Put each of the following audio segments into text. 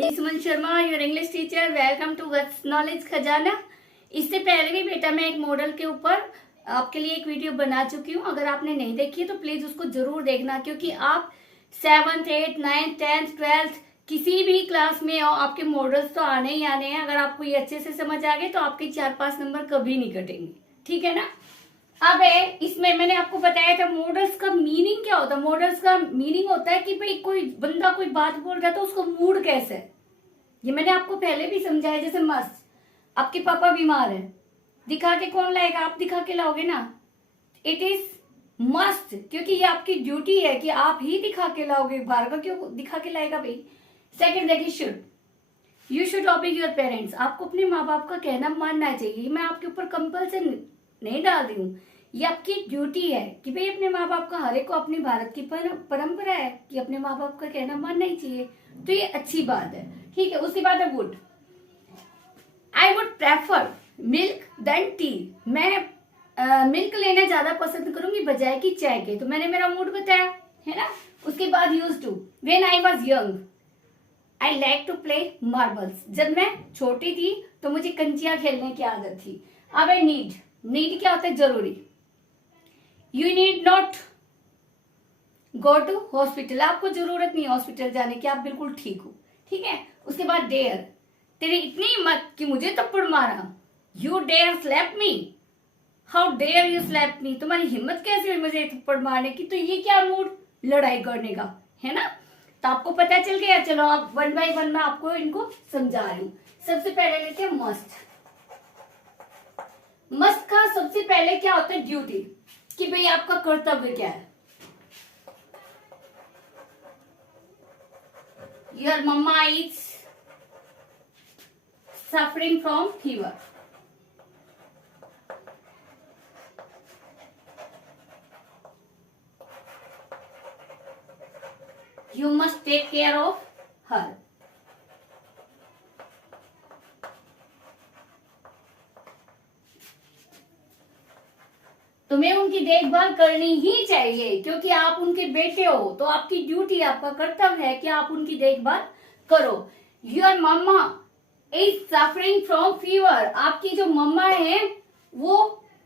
Me Suman Sharma, your English teacher. Welcome to वट्स knowledge Khazana. इससे पहले भी बेटा मैं एक मॉडल के ऊपर आपके लिए एक वीडियो बना चुकी हूँ। अगर आपने नहीं देखी तो प्लीज उसको जरूर देखना, क्योंकि आप 7th, 8th, 9th, 10th, 12th किसी भी क्लास में हो, आपके मॉडल्स तो आने ही आने हैं। अगर आपको ये अच्छे से समझ आ गए तो आपके 4-5 नंबर कभी नहीं कटेंगे, ठीक है ना। अब इसमें मैंने आपको बताया था मॉडल्स का मीनिंग क्या होता है। मॉडल्स का मीनिंग होता है कि भाई कोई बंदा कोई बात बोल रहा है तो उसको मूड कैसे है, ये मैंने आपको पहले भी समझाया। जैसे मस्त, आपके पापा बीमार है, दिखा के कौन लाएगा? आप दिखा के लाओगे ना। इट इज मस्ट, क्योंकि ये आपकी ड्यूटी है कि आप ही दिखा के लाओगे। बाहर का क्यों दिखा के लाएगा भाई। सेकंड देखिए, शुड, यू शुड ओबे योर पेरेंट्स। आपको अपने माँ बाप का कहना मानना चाहिए। मैं आपके ऊपर कंपल्सन नहीं डाल रही हूँ, ये आपकी ड्यूटी है कि भाई अपने माँ बाप का, हर एक को अपनी भारत की परंपरा है कि अपने माँ बाप का कहना मानना ही चाहिए। तो ये अच्छी बात है, ठीक है। उसके बाद है would. I would prefer milk than tea. मैं मिल्क लेना ज्यादा पसंद करूंगी बजाय कि चाय के। तो मैंने मेरा मूड बताया है ना। उसके बाद use to, when I was young I like to play marbles. जब मैं छोटी थी तो मुझे कंचियां खेलने की आदत थी। अब है नीड। नीड क्या होता है? जरूरी। You need not go to hospital. आपको जरूरत नहीं हॉस्पिटल जाने की, आप बिल्कुल ठीक हो, ठीक है। उसके बाद डेयर, तेरी इतनी हिम्मत कि मुझे थप्पड़ मारा। You dare slap me, how dare you slap me. तुम्हारी हिम्मत कैसे हुई मुझे थप्पड़ मारने की। तो ये क्या मूड? लड़ाई करने का, है ना। तो आपको पता चल गया। चलो आप 1 by 1 में आपको इनको समझा रही हूँ। सबसे पहले लेते हैं मस्ट। मस्ट का सबसे पहले क्या होता है? ड्यूटी, कि भाई आपका कर्तव्य क्या है। Your mamma is suffering from fever. You must take care of her. तुम्हें उनकी देखभाल करनी ही चाहिए, क्योंकि आप उनके बेटे हो। तो आपकी ड्यूटी, आपका कर्तव्य है कि आप उनकी देखभाल करो। Your mamma is suffering from fever. आपकी जो मम्मा है वो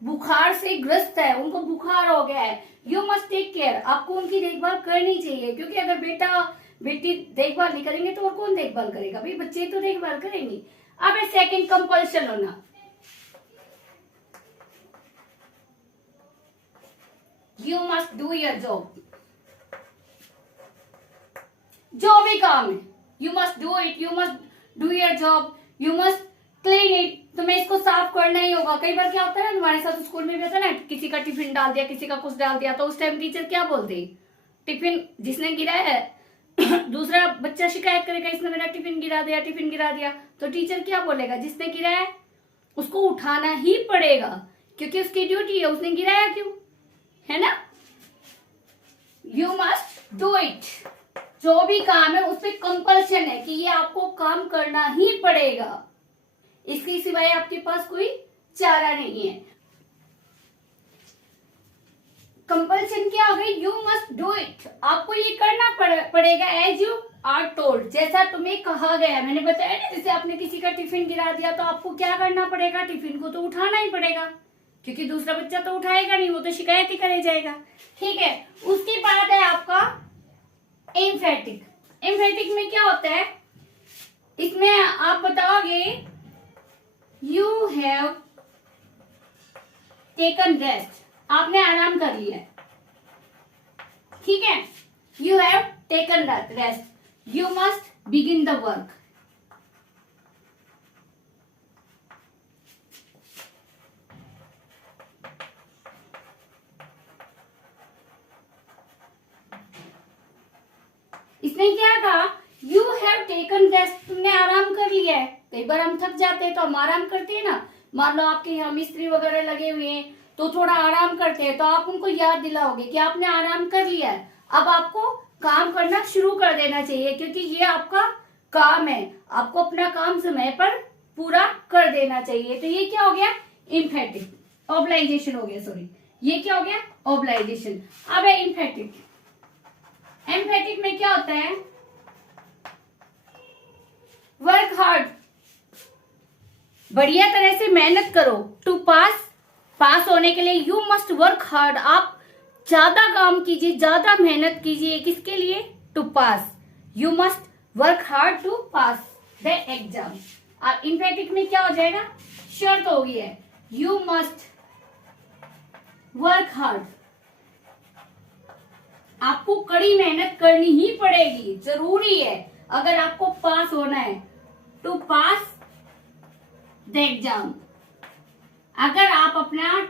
बुखार से ग्रस्त है, उनको बुखार हो गया है। यू मस्ट टेक केयर, आपको उनकी देखभाल करनी चाहिए, क्योंकि अगर बेटा बेटी देखभाल नहीं करेंगे तो और कौन देखभाल करेगा भाई? बच्चे तो देखभाल करेंगे। अब है सेकंड, कंपल्शन होना। You must do your job. जो भी काम है you must do it, you must do your job, you must clean it. तुम्हें इसको साफ करना ही होगा। कई बार क्या होता है ना, हमारे साथ स्कूल में भी होता है ना, किसी का टिफिन डाल दिया, किसी का कुछ डाल दिया, तो उस टाइम टीचर क्या बोलते? टिफिन जिसने गिराया है दूसरा बच्चा शिकायत करेगा, इसने मेरा टिफिन गिरा दिया, टिफिन गिरा दिया। तो टीचर क्या बोलेगा? जिसने गिराया है उसको उठाना ही पड़ेगा, क्योंकि उसकी ड्यूटी है, उसने गिराया क्यों, है ना। You must do it. जो भी काम है उस पर कंपल्शन है कि ये आपको काम करना ही पड़ेगा, इसके सिवाय आपके पास कोई चारा नहीं है। कंपल्शन क्या हो गई? You must do it. आपको ये करना पड़ेगा एज यू आर टोल्ड, जैसा तुम्हें कहा गया। मैंने बताया ना, जैसे आपने किसी का टिफिन गिरा दिया तो आपको क्या करना पड़ेगा? टिफिन को तो उठाना ही पड़ेगा, क्योंकि दूसरा बच्चा तो उठाएगा नहीं, वो तो शिकायत ही करे जाएगा, ठीक है। उसके बाद है आपका एम्फेटिक। एम्फेटिक में क्या होता है? इसमें आप बताओगे यू हैव टेकन रेस्ट। आपने आराम कर लिया है, ठीक है। You have taken rest, you must begin the work. इसने क्या कहा? यू हैव टेकन रेस्ट, तुमने आराम कर लिया है। कई बार हम थक जाते हैं तो हम आराम करते हैं ना। मान लो आपके यहाँ मिस्त्री वगैरह लगे हुए हैं तो थोड़ा आराम करते हैं, तो आप उनको याद दिलाओगे कि आपने आराम कर लिया है, अब आपको काम करना शुरू कर देना चाहिए, क्योंकि ये आपका काम है। आपको अपना काम समय पर पूरा कर देना चाहिए। तो ये क्या हो गया? इम्फेटिक, ऑब्लाइजेशन हो गया, सॉरी, ये क्या हो गया? ऑब्लाइजेशन। अब है इम्फेटिक। एम्फेटिक में क्या होता है? वर्क हार्ड, बढ़िया तरह से मेहनत करो। टू पास, पास होने के लिए यू मस्ट वर्क हार्ड, आप ज्यादा काम कीजिए, ज्यादा मेहनत कीजिए। किसके लिए? To pass, you must work hard to pass the exam. अब इम्पेटिक में क्या हो जाएगा? शर्त हो गई है, यू मस्ट वर्क हार्ड, आपको कड़ी मेहनत करनी ही पड़ेगी, जरूरी है अगर आपको पास होना है। टू पास द एग्जाम, अगर आप अपना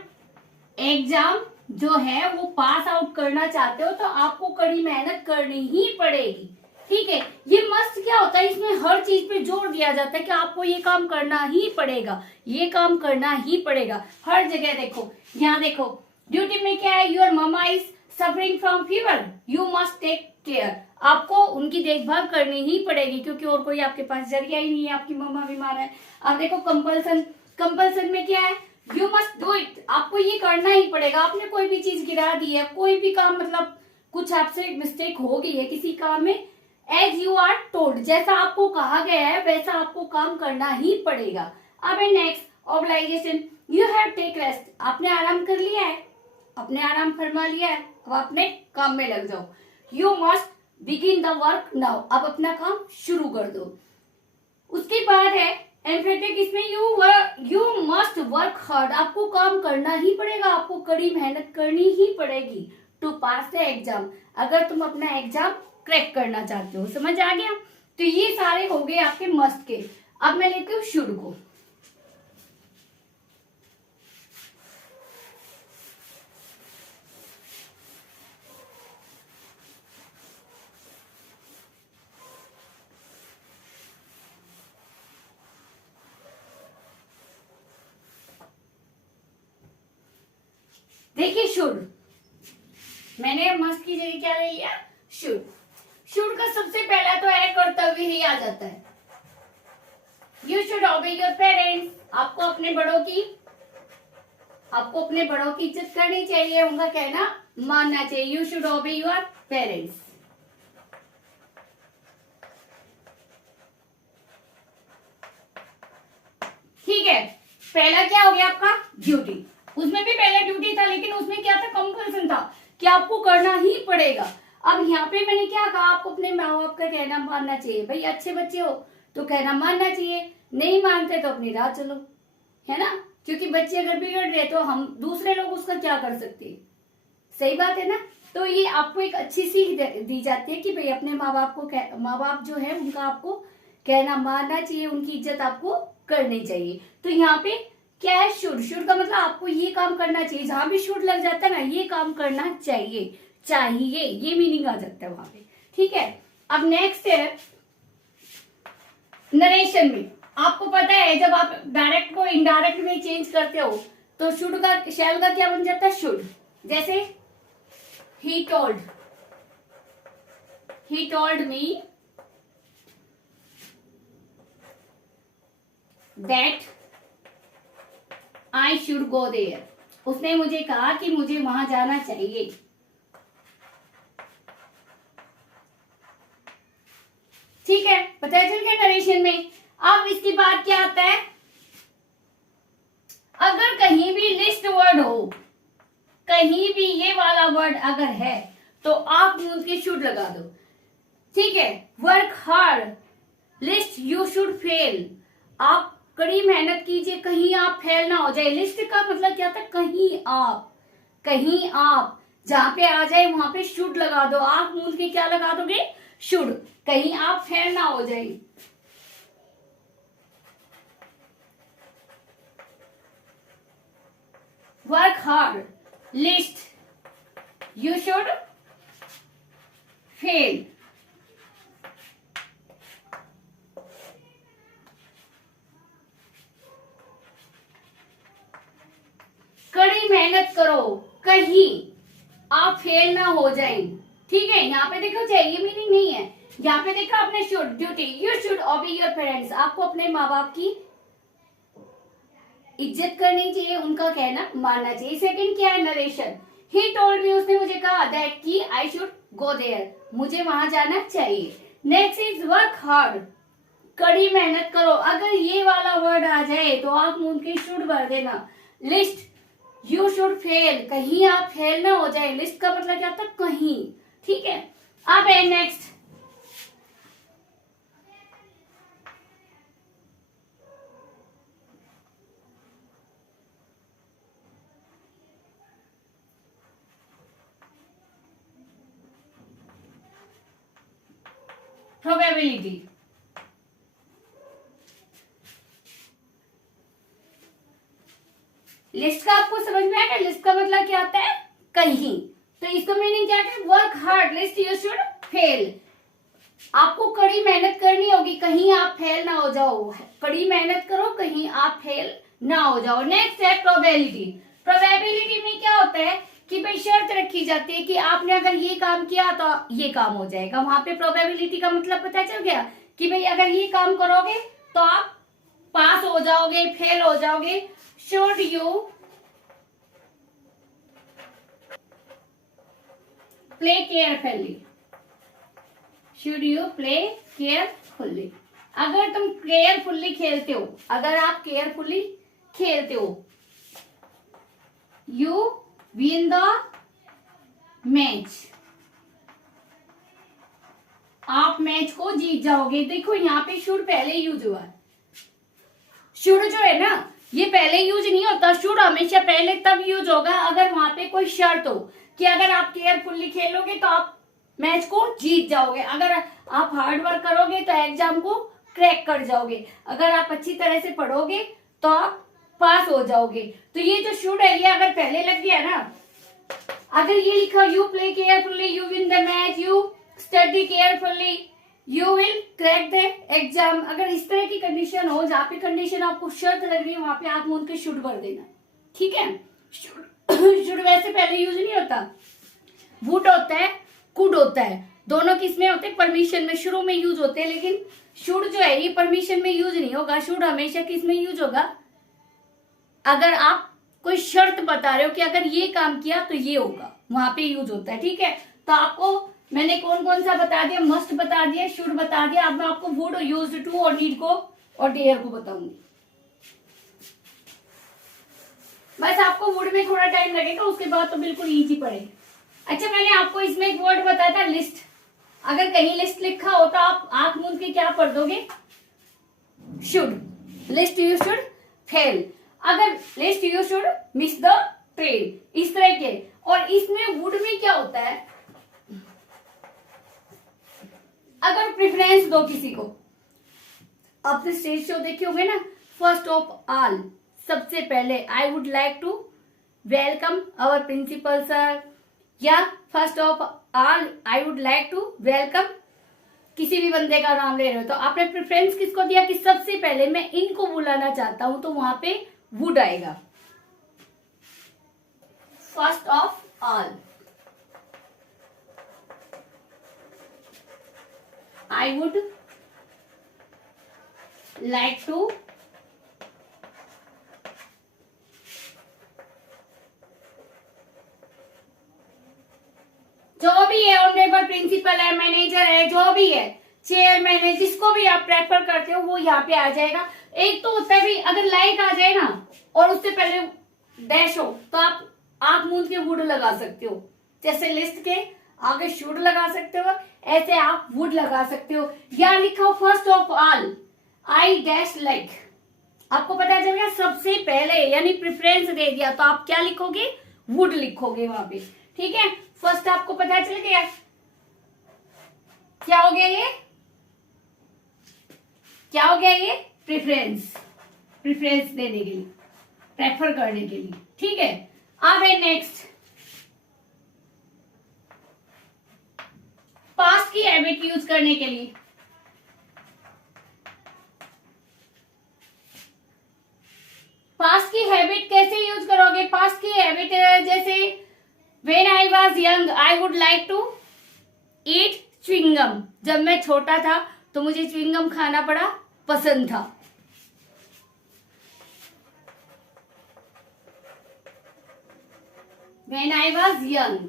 एग्जाम जो है वो पास आउट करना चाहते हो तो आपको कड़ी मेहनत करनी ही पड़ेगी। ठीक है, ये मस्ट क्या होता है, इसमें हर चीज पे जोर दिया जाता है कि आपको ये काम करना ही पड़ेगा, ये काम करना ही पड़ेगा हर जगह। देखो यहाँ देखो, ड्यूटी में क्या है, your mamma is suffering from fever, you must take care, आपको उनकी देखभाल करनी ही पड़ेगी क्योंकि और कोई आपके पास जरिया ही नहीं है, आपकी मम्मा बीमार है। अब देखो कंपल्सन, कंपल्सन में क्या है, यू मस्ट डू इट, आपको ये करना ही पड़ेगा। आपने कोई भी चीज गिरा दी है, कोई भी काम, मतलब कुछ आपसे मिस्टेक हो गई है किसी काम में, एज यू आर टोल्ड, जैसा आपको कहा गया है वैसा आपको काम करना ही पड़ेगा। अब है next obligation, you have take rest, आपने आराम कर लिया है, अपने आराम फरमा लिया है, अब अपने काम में लग जाओ। You must begin the work now, अब अपना काम शुरू कर दो। उसके बाद है एम्फेटिक, इसमें यू मस्ट वर्क हार्ड, आपको काम करना ही पड़ेगा, आपको कड़ी मेहनत करनी ही पड़ेगी टू पास द एग्जाम, अगर तुम अपना एग्जाम क्रैक करना चाहते हो। समझ आ गया? तो ये सारे हो गए आपके मस्ट के। अब मैं लेती हूँ शुड को। देखिए शुड, मैंने मस्ट की जगह क्या ले लिया? शुड। शुड का सबसे पहला तो है कर्तव्य ही आ जाता है। यू शुड ओबे योर पेरेंट्स, आपको अपने बड़ों की इज्जत करनी चाहिए, उनका कहना मानना चाहिए। यू शुड ओबे योर पेरेंट्स। ठीक है, पहला क्या हो गया आपका? ड्यूटी। उसमें भी पहले ड्यूटी था लेकिन उसमें क्या था? कंपल्सन था कि आपको करना ही पड़ेगा। अब यहाँ पे मैंने क्या कहा, आपको अपने माँ बाप का कहना मानना चाहिए। भाई अच्छे बच्चे हो तो कहना मानना चाहिए, नहीं मानते तो अपनी राह चलो, है ना, क्योंकि बच्चे अगर बिगड़ रहे तो हम दूसरे लोग उसका क्या कर सकते, सही बात है ना। तो ये आपको एक अच्छी सीख दी जाती है कि भाई अपने माँ बाप जो है उनका आपको कहना मानना चाहिए, उनकी इज्जत आपको करनी चाहिए। तो यहाँ पे क्या है? शुड। शुड का मतलब आपको ये काम करना चाहिए, जहां भी शुड लग जाता है ना, ये काम करना चाहिए, चाहिए ये मीनिंग आ जाता है वहां पे। ठीक है, अब नेक्स्ट है नरेशन में। आपको पता है जब आप डायरेक्ट को इनडायरेक्ट में चेंज करते हो तो शुड का शैल का क्या बन जाता है? शुड। जैसे he told me that I should go there, उसने मुझे कहा कि मुझे वहां जाना चाहिए। ठीक है, पता चल गया नरेशन में। अब इसके बाद क्या आता है? अगर कहीं भी लिस्ट वर्ड हो, कहीं भी ये वाला वर्ड अगर है तो आप उसके शुड लगा दो। ठीक है, work hard, list you should fail, आप कड़ी मेहनत कीजिए, कहीं आप फेल ना हो जाए। लिस्ट का मतलब क्या था? कहीं आप जहां पे आ जाए वहां पे शुड लगा दो। आप मूल के क्या लगा दोगे? शुड, कहीं आप फेल ना हो जाए। Work hard, list you should fail. कड़ी मेहनत करो, कहीं आप फेल ना हो जाएं। ठीक है, यहाँ पे देखो चाहिए मीनिंग नहीं है, यहाँ पे देखो आपने शुड, ड्यूटी, यू शुड ओबे योर पेरेंट्स, आपको अपने माँ बाप की इज्जत करनी चाहिए, उनका कहना मानना चाहिए। सेकंड क्या है? नरेशन, ही टोल्ड मी, उसने मुझे कहा दैट कि आई शुड गो देयर, मुझे वहां जाना चाहिए। नेक्स्ट इज वर्क हार्ड, कड़ी मेहनत करो। अगर ये वाला वर्ड आ जाए तो आप मूंद के शुड भर देना। लिस्ट, यू शुड फेल, कहीं आप फेल ना हो जाए। लिस्ट का मतलब क्या होता है? कहीं। ठीक है, अब है नेक्स्ट, प्रोबेबिलिटी। लिस्ट का आपको समझ में आएगा? लिस्ट का मतलब क्या होता है? कहीं। तो इसका मीनिंग क्या है? Work hard list you should fail. आपको कड़ी मेहनत करनी होगी, कहीं आप फेल ना हो जाओ। कड़ी मेहनत करो, कहीं आप फेल ना हो जाओ। नेक्स्ट है प्रोबेबिलिटी। प्रोबेबिलिटी में क्या होता है कि भाई शर्त रखी जाती है कि आपने अगर ये काम किया तो ये काम हो जाएगा। वहां पे प्रोबेबिलिटी का मतलब पता चल गया कि भाई अगर ये काम करोगे तो आप पास हो जाओगे, फेल हो जाओगे। Should you play carefully, should you play carefully. अगर तुम केयरफुली खेलते हो, अगर आप केयरफुली खेलते हो, यू विन द मैच, आप मैच को जीत जाओगे। देखो यहाँ पे शुड पहले यूज हुआ है। शुड जो है ना, ये पहले यूज नहीं होता। शुड हमेशा पहले तब यूज होगा अगर वहां पे कोई शर्त हो कि अगर आप केयरफुली खेलोगे तो आप मैच को जीत जाओगे। अगर आप हार्ड वर्क करोगे तो एग्जाम को क्रैक कर जाओगे। अगर आप अच्छी तरह से पढ़ोगे तो आप पास हो जाओगे। तो ये जो शुड है, ये अगर पहले लग गया ना, अगर ये लिखा you play carefully, you win the match, you study carefully, you will crack the exam, अगर इस तरह की कंडीशन हो जहाँ पे कंडीशन आपको शर्त लग रही है, वहां पे आप मूंद के शुड भर देना। ठीक है, शुड वैसे पहले यूज नहीं होता। वुड होता है, कुड होता है, दोनों किसमें होते हैं? परमिशन में, शुरू में यूज होते हैं। लेकिन शुड जो है ये परमिशन में यूज नहीं होगा। शुड हमेशा किस में यूज होगा? अगर आप कोई शर्त बता रहे हो कि अगर ये काम किया तो ये होगा, वहां पे यूज होता है। ठीक है, तो आपको मैंने कौन कौन सा बता दिया? मस्ट बता दिया, शुड बता दिया। अब मैं आपको वुड, यूज्ड टू और नीड को और डेयर को बताऊंगी। बस आपको वुड में थोड़ा टाइम लगेगा, उसके बाद तो बिल्कुल इजी पड़ेगा। अच्छा, मैंने आपको इसमें एक वर्ड बताया था लिस्ट। अगर कहीं लिस्ट लिखा हो तो आप आंख मूंद के क्या पढ़ दोगे? Should, lest you should fail, अगर lest you should miss the train, इस तरह के। और इसमें वुड में क्या होता है? अगर प्रेफरेंस दो किसी को, आपने स्टेज शो देखे होंगे ना, फर्स्ट ऑफ ऑल, सबसे पहले I would like to welcome our principal sir, या first of all I would like to welcome, किसी भी बंदे का नाम ले रहे हो तो आपने प्रेफरेंस किसको दिया कि सबसे पहले मैं इनको बुलाना चाहता हूं, तो वहां पे वुड आएगा। First of all, I would like to जो भी है, ऑनरेबल प्रिंसिपल है, मैनेजर है, जो भी है, चेयरमैन है, जिसको भी आप प्रेफर करते हो वो यहाँ पे आ जाएगा। एक तो होता है भी अगर लाइक आ जाए ना और उससे पहले डैश हो तो आप आंख मूंद के वुड लगा सकते हो। जैसे लिस्ट के आगे शुड लगा सकते हो, ऐसे आप वुड लगा सकते हो। या लिखा first of all I dash like, आपको पता चल गया सबसे पहले, यानी प्रेफरेंस दे दिया तो आप क्या लिखोगे? वुड लिखोगे वहां पे। ठीक है, फर्स्ट आपको पता चल गया क्या हो गया? ये क्या हो गया? ये प्रेफरेंस, प्रेफरेंस देने के लिए, प्रेफर करने के लिए। ठीक है, अब है नेक्स्ट, पास्ट की हैबिट यूज करने के लिए। पास्ट की हैबिट कैसे यूज करोगे? पास्ट की हैबिट जैसे When I was young, I would like to eat chewing gum. जब मैं छोटा था तो मुझे च्युइंग गम खाना बड़ा पसंद था। When I was young,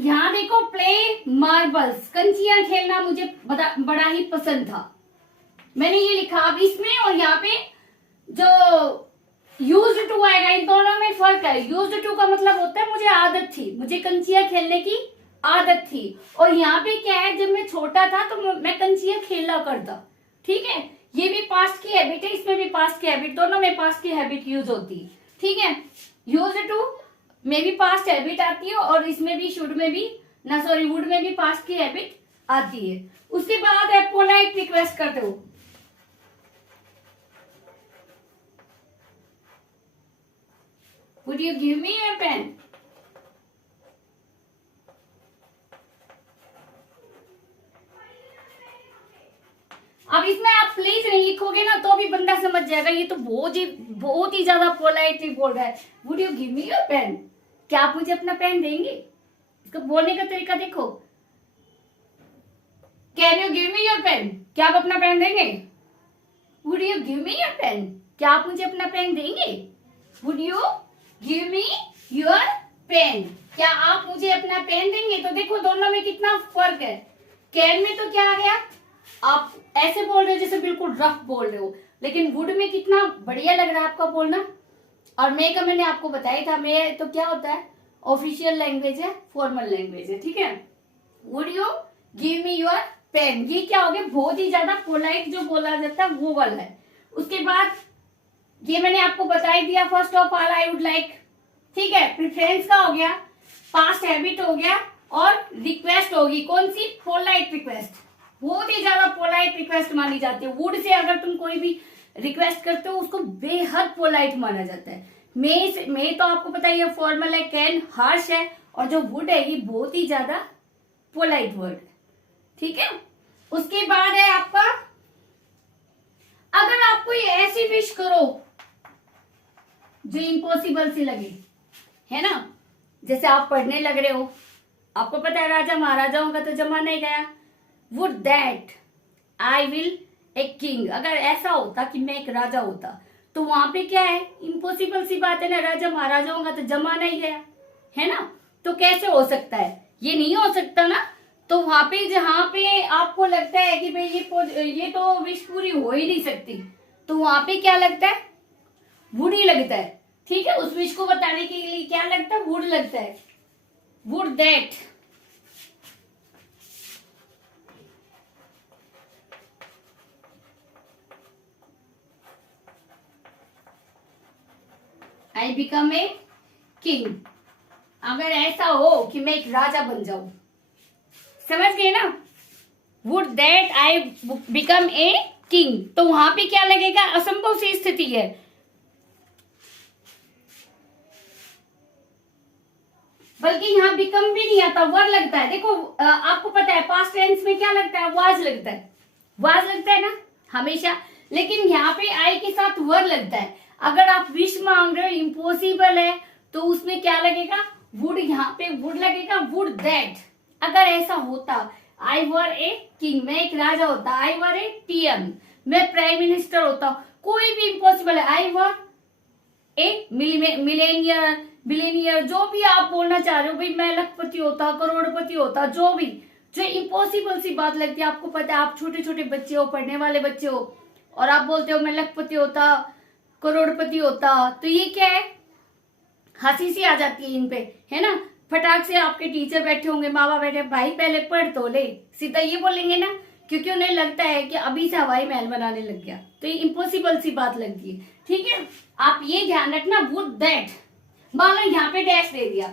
यहाँ देखो, प्ले मार्बल्स, कंचियां खेलना मुझे बड़ा ही पसंद था। मैंने ये लिखा अब इसमें, और यहाँ पे जो यूज्ड टू आएगा, इन दोनों में फर्क है। यूज्ड टू का मतलब होता है मुझे आदत थी, मुझे कंचियां खेलने की आदत थी। और यहाँ पे क्या है, जब मैं छोटा था तो मैं कंचियां खेला करता। ठीक है, ये भी पास्ट की हैबिट है, इसमें भी पास्ट की हैबिट, दोनों में पास्ट की हैबिट यूज होती है। ठीक है, यूज्ड टू में भी पास्ट हैबिट आती है, और इसमें भी शुड में भी ना, सॉरी, वुड में भी पास्ट की हैबिट आती है। उसके बाद है पोलाइट रिक्वेस्ट करते हो। Would you give me your pen? अब इसमें आप प्लीज नहीं लिखोगे ना तो भी बंदा समझ जाएगा ये तो बहुत ही ज्यादा पोलाइटली बोल रहा है। Would you give me your pen? क्या आप मुझे अपना पेन देंगे? इसको बोलने का तरीका देखो। Can you give me your pen? क्या आप अपना पेन देंगे? Would you give me your pen? क्या आप मुझे अपना पेन देंगे? Would you give me your pen? क्या आप मुझे अपना पेन देंगे? तो देखो दोनों में कितना फर्क है। कैन में तो क्या आ गया, आप ऐसे बोल रहे हो जैसे बिल्कुल रफ बोल रहे हो, लेकिन वुड में कितना बढ़िया लग रहा है आपका बोलना। और मे का मैंने आपको बताया था, मे तो क्या होता है, ऑफिशियल लैंग्वेज है, फॉर्मल लैंग्वेज है। ठीक है, would you give me your pen, ये क्या हो गया, बहुत ही ज्यादा पोलाइट जो बोला जाता है वो वाला है। उसके बाद ये मैंने आपको बता ही दिया, first of all I would like. ठीक है, प्रेफरेंस का हो गया, पास्ट हैबिट हो गया, और रिक्वेस्ट होगी कौन सी, पोलाइट रिक्वेस्ट। बहुत ही ज्यादा पोलाइट रिक्वेस्ट मानी जाती है। वुड से अगर तुम कोई भी रिक्वेस्ट करते हो उसको बेहद पोलाइट माना जाता है। मे तो आपको पता ही है फॉर्मल है, कैन हार्श है, और जो वुड है ये बहुत ही ज्यादा पोलाइट वर्ड है। ठीक है, उसके बाद है आपका, अगर आप कोई ऐसी विश करो जो इम्पॉसिबल सी लगे, है ना, जैसे आप पढ़ने लग रहे हो, आपको पता है राजा महाराजाओं का तो जमाना ही गया। Would that I will a king, अगर ऐसा होता कि मैं एक राजा होता, तो वहां पे क्या है, इम्पॉसिबल सी बात है ना, राजा महाराजाओं का तो जमाना ही गया, है ना। तो कैसे हो सकता है, ये नहीं हो सकता ना। तो वहां पे जहां पे आपको लगता है कि भाई ये तो विश पूरी हो ही नहीं सकती, तो वहां पे क्या लगता है, वुड ही लगता है। ठीक है, उस विश को बताने के लिए क्या लगता है, वुड लगता है। Would that I become a king, अगर ऐसा हो कि मैं एक राजा बन जाऊं, समझ गए ना। Would that I become a king, तो वहां पे क्या लगेगा, असंभव सी स्थिति है। बल्कि यहाँ बिकम भी नहीं आता, वर लगता है। देखो आपको पता है पास्ट टेंस में क्या लगता है, वाज लगता है, वाज लगता है ना हमेशा, लेकिन यहाँ पे आई के साथ वर लगता है। अगर आप विश मांग रहे हो, इम्पॉसिबल है, तो उसमें क्या लगेगा, वुड, यहाँ पे वुड लगेगा। वुड दैट, अगर ऐसा होता, आई वर ए किंग, मैं एक राजा होता, आई वर ए पीएम, मैं प्राइम मिनिस्टर होता, कोई भी इम्पॉसिबल है, आई वर ए बिलेनियर, जो भी आप बोलना चाह रहे हो, भाई मैं लखपति होता, करोड़पति होता, जो भी, जो इम्पॉसिबल सी बात लगती है। आपको पता है आप छोटे छोटे बच्चे हो, पढ़ने वाले बच्चे हो, और आप बोलते हो मैं लखपति होता, करोड़पति होता, तो ये क्या है, हंसी सी आ जाती है इन पे, है ना। फटाक से आपके टीचर बैठे होंगे, माँ बाप बैठे, भाई पहले पढ़ तो ले, सीधा ये बोलेंगे ना, क्योंकि उन्हें लगता है कि अभी से हवाई महल बनाने लग गया, तो ये इम्पॉसिबल सी बात लगती है। ठीक है, आप ये ध्यान रखना। वुड दैट, मान लो यहाँ पे डैश दे दिया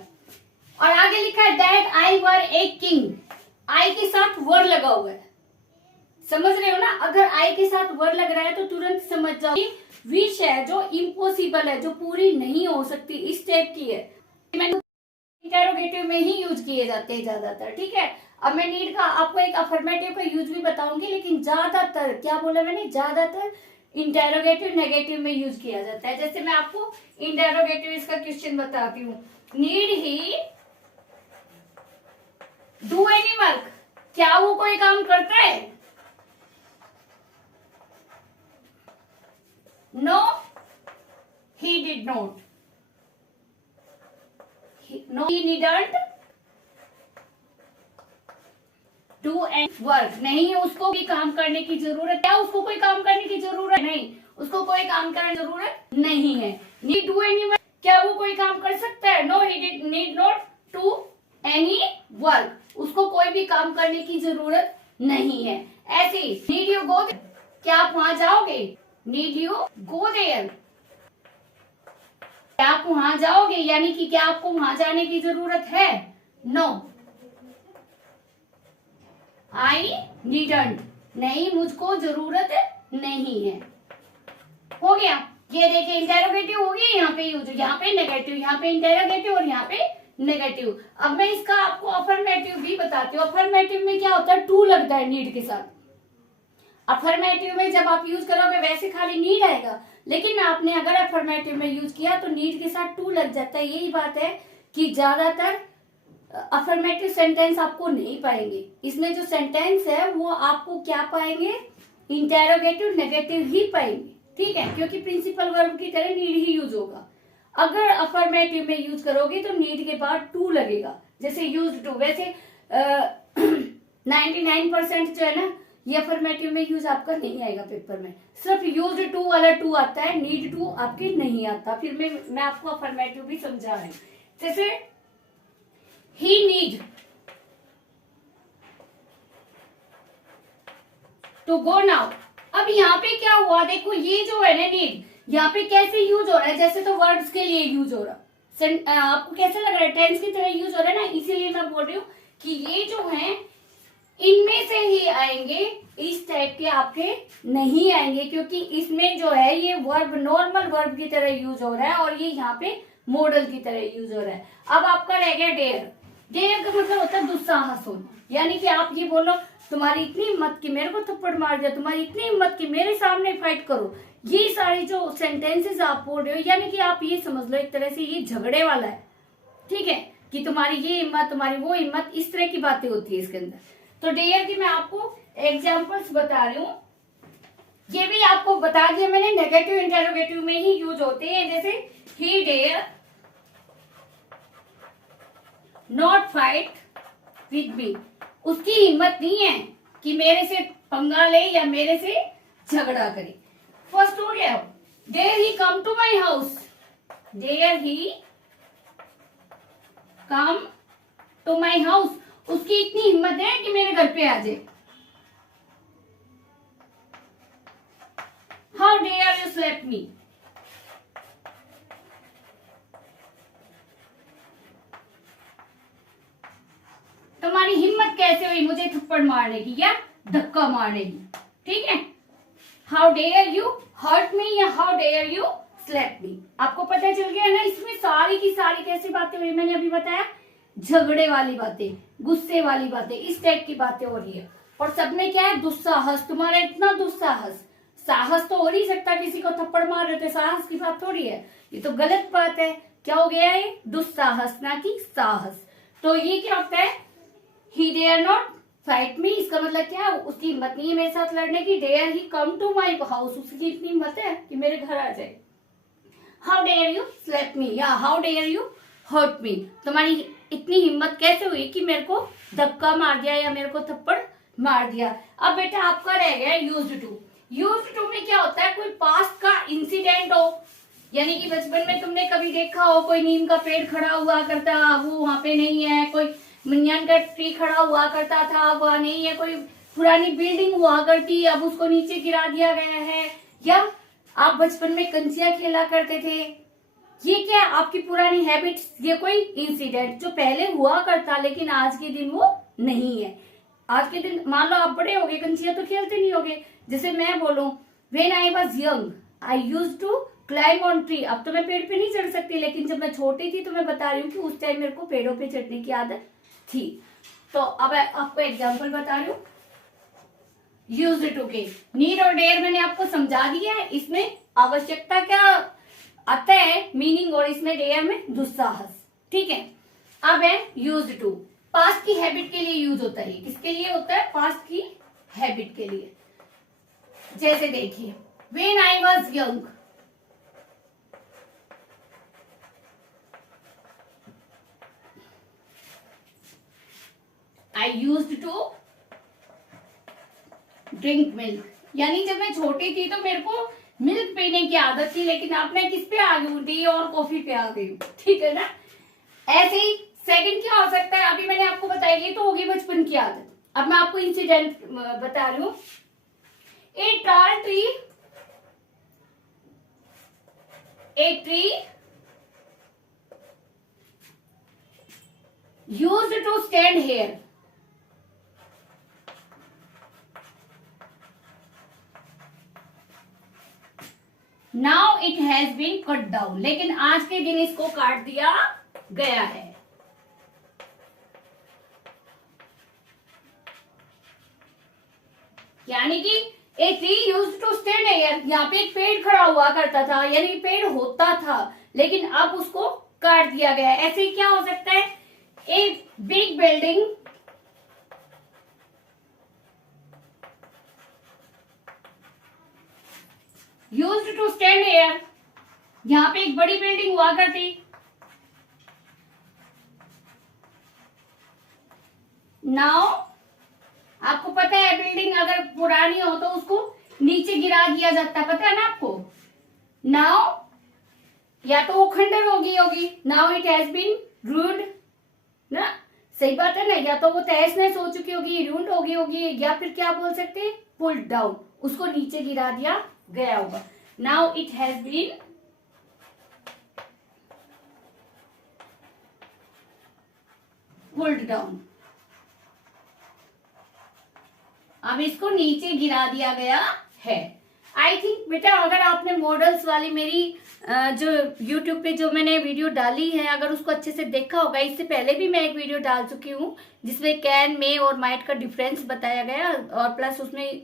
और आगे लिखा है that I were a king, आई के साथ वर लगा हुआ है, समझ रहे हो ना। अगर आई के साथ वर लग रहा है तो तुरंत समझ जाओ विश है जो इम्पॉसिबल है, जो पूरी नहीं हो सकती, इस टाइप की है। मैंने इंटेरोगेटिव में ही यूज किए जाते हैं ज्यादातर। ठीक है, अब मैं नीड का आपको एक अफर्मेटिव का यूज भी बताऊंगी, लेकिन ज्यादातर, क्या बोला मैंने, ज्यादातर इंटेरोगेटिव नेगेटिव में यूज किया जाता है। जैसे मैं आपको इंटेरोगेटिव इसका क्वेश्चन बताती हूँ, need he do any work, क्या वो कोई काम करता है, no he did not, no he didn't do any work, नहीं उसको भी काम करने की जरूरत, क्या उसको कोई काम करने की जरूरत नहीं, उसको कोई काम करने की जरूरत नहीं है। नीड डू एनी वर्क, क्या वो कोई काम कर सकता है? No, he did need not to any work, उसको कोई भी काम करने की जरूरत नहीं है। ऐसे ही नीड यू गो, क्या आप वहां जाओगे? नीड यू गो देयर, क्या आप वहां जाओगे, यानी कि क्या आपको वहां जाने की जरूरत है? नो, आई नीडंट, नहीं मुझको जरूरत नहीं है। हो गया, ये देखिए इंटेरोगेटिव हो गया, यहाँ पे यूज, यहाँ पे नेगेटिव, यहाँ पे इंटेरोगेटिव और यहाँ पे नेगेटिव। अब मैं इसका आपको अफर्मेटिव भी बताती हूँ। अफर्मेटिव में क्या होता है? टू लगता है नीड के साथ। अफर्मेटिव में जब आप यूज करोगे वैसे खाली नीड आएगा, लेकिन आपने अगर अफर्मेटिव में यूज किया तो नीड के साथ टू लग जाता है। यही बात है कि ज्यादातर अफर्मेटिव सेंटेंस आपको नहीं पाएंगे। इसमें जो सेंटेंस है वो आपको क्या पाएंगे? इंटेरोगेटिव नेगेटिव ही पाएंगे, ठीक है, क्योंकि प्रिंसिपल वर्ब की तरह नीड ही यूज होगा। अगर अफर्मेटिव में यूज करोगे तो नीड के बाद टू लगेगा, जैसे यूज टू। वैसे 99% जो है ना, ये अफर्मेटिव में यूज आपका नहीं आएगा पेपर में, सिर्फ यूज टू वाला टू आता है, नीड टू आपके नहीं आता। फिर मैं आपको अफर्मेटिव भी समझा रही हूँ। जैसे ही नीड टू गो नाउ। अब यहाँ पे क्या हुआ? देखो ये जो है ना नीड, यहाँ पे कैसे यूज हो रहा है? जैसे तो वर्ड्स के लिए यूज हो रहा, आपको कैसे लग रहा है? टेंस की तरह यूज हो रहा है ना, इसीलिए मैं बोल रही हूँ कि ये जो है इनमें से ही आएंगे, इस टाइप के आपके नहीं आएंगे, क्योंकि इसमें जो है ये वर्ब नॉर्मल वर्ब की तरह यूज हो रहा है और ये यहाँ पे मॉडल की तरह यूज हो रहा है। अब आपका रह गया डेयर। डेयर का मतलब होता है दुस्साहस होना, यानी कि आप ये बोलो तुम्हारी इतनी हिम्मत कि मेरे को थप्पड़ मार दिया, तुम्हारी इतनी हिम्मत कि मेरे सामने फाइट करो। ये सारी जो सेंटेंसेस आप बोल रहे हो, यानी कि आप ये समझ लो एक तरह से ये झगड़े वाला है, ठीक है, कि तुम्हारी ये हिम्मत, तुम्हारी वो हिम्मत, इस तरह की बातें होती है इसके अंदर। तो डेयर की मैं आपको एग्जाम्पल्स बता रही हूँ। ये भी आपको बता दिया मैंने, नेगेटिव इंटेरोगेटिव में ही यूज होते हैं। जैसे he dare not fight with me, उसकी हिम्मत नहीं है कि मेरे से पंगा ले या मेरे से झगड़ा करे। फर्स्ट हो गया, dare he come to my house, dare he come to my house, उसकी इतनी हिम्मत है कि मेरे घर पे आ जाए। How dare you slap me, तुम्हारी हिम्मत कैसे हुई मुझे थप्पड़ मारने की या धक्का मारने की, ठीक है। How dare you hurt me या how dare you slap me, आपको पता चल गया ना। इसमें सारी की सारी कैसी बातें हुई? मैंने अभी बताया, झगड़े वाली बातें, गुस्से वाली बातें, इस टाइप की बातें हो रही है। और सब में क्या है? दुस्साहस, तुम्हारा इतना दुस्साहस। साहस तो हो नहीं सकता, किसी को थप्पड़ मार रहे थे, साहस की बात थोड़ी है, ये तो गलत बात है। क्या हो गया है? दुस्साहस, ना कि साहस। तो ये क्या होता है? He dare not fight me, इसका मतलब क्या है? उसकी हिम्मत नहीं है मेरे साथ लड़ने की। Dare he come to my house, उसकी इतनी हिम्मत है कि मेरे घर आ जाए। How dare you slap me या how dare you hurt me, तुम्हारी इतनी हिम्मत कैसे हुई कि मेरे को धक्का मार दिया या मेरे को थप्पड़ मार दिया। अब बेटा आपका रह गया यूज्ड टू। यूज्ड टू में क्या होता है? कोई पास्ट का इंसिडेंट हो, यानी कि बचपन में तुमने कभी देखा हो कोई नीम का पेड़ खड़ा हुआ करता, वो वहां पे नहीं है, कोई मनियन का ट्री खड़ा हुआ करता था, वह नहीं है, कोई पुरानी बिल्डिंग हुआ करती, अब उसको नीचे गिरा दिया गया है, या आप बचपन में कंचिया खेला करते थे। ये क्या आपकी पुरानी हैबिट्स, ये कोई इंसिडेंट जो पहले हुआ करता लेकिन आज के दिन वो नहीं है। आज के दिन मान लो आप बड़े हो गए, कंचिया तो खेलते नहीं होगे। जैसे मैं बोलूं, when I was young I used to climb on tree, अब तो मैं पेड़ पे नहीं चढ़ सकती, लेकिन जब मैं छोटी थी तो मैं बता रही हूँ कि उस टाइम मेरे को पेड़ों पे चढ़ने की आदत थी। तो अब आपको एग्जाम्पल बता रही हूँ यूज्ड टू के। नीड और डेयर मैंने आपको समझा दिया है, इसमें आवश्यकता क्या आता है मीनिंग, और इसमें डेयर में दुस्साहस, ठीक है। अब है यूज्ड टू, पास्ट की हैबिट के लिए यूज होता है। किसके लिए होता है? पास्ट की हैबिट के लिए। जैसे देखिए, when I was young, I used to drink milk. यानी जब मैं छोटी थी तो मेरे को मिल्क पीने की आदत थी, लेकिन अब मैं किस पे आ गई हूँ, टी और कॉफी पे आ गई हूँ, ठीक है ना। ऐसे ही सेकंड क्या हो सकता है, अभी मैंने आपको बताई, ये तो होगी बचपन की आदत। अब मैं आपको इंसिडेंट बता रही हूँ। A tree used to stand here. Now it has been cut down. लेकिन आज के दिन इसको काट दिया गया है। यानी कि a tree used to stand here, यहाँ पे एक पेड़ खड़ा हुआ करता था, यानी पेड़ होता था, लेकिन अब उसको काट दिया गया है। ऐसे ही क्या हो सकता है, a big building used to stand here, यहाँ पे एक बड़ी बिल्डिंग हुआ करती, नाउ आपको पता है बिल्डिंग अगर पुरानी हो तो उसको नीचे गिरा दिया जाता है, पता है ना आपको। नाउ या तो वो खंडर होगी नाउ इट हैज बीन रून्ड ना, सही बात है ना, या तो वो तहस नहस हो चुकी होगी, रून्ड होगी, या फिर क्या बोल सकते हैं, पुल्ड डाउन, उसको नीचे गिरा दिया गया होगा। Now it has been pulled down, अब इसको नीचे गिरा दिया गया है। आई थिंक बेटा अगर आपने मॉडल्स वाली मेरी जो YouTube पे जो मैंने वीडियो डाली है, अगर उसको अच्छे से देखा होगा, इससे पहले भी मैं एक वीडियो डाल चुकी हूँ जिसमें कैन में और माइट का डिफरेंस बताया गया, और प्लस उसमें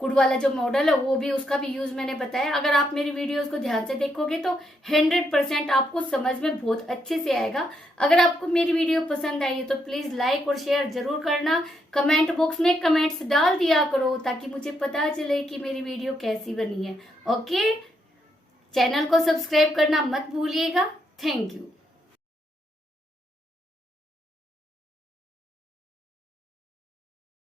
कुड वाला जो मॉडल है वो भी, उसका भी यूज मैंने बताया। अगर आप मेरी वीडियोस को ध्यान से देखोगे तो 100% आपको समझ में बहुत अच्छे से आएगा। अगर आपको मेरी वीडियो पसंद आई है तो प्लीज लाइक और शेयर जरूर करना, कमेंट बॉक्स में कमेंट्स डाल दिया करो ताकि मुझे पता चले कि मेरी वीडियो कैसी बनी है। ओके, चैनल को सब्सक्राइब करना मत भूलिएगा। Thank you.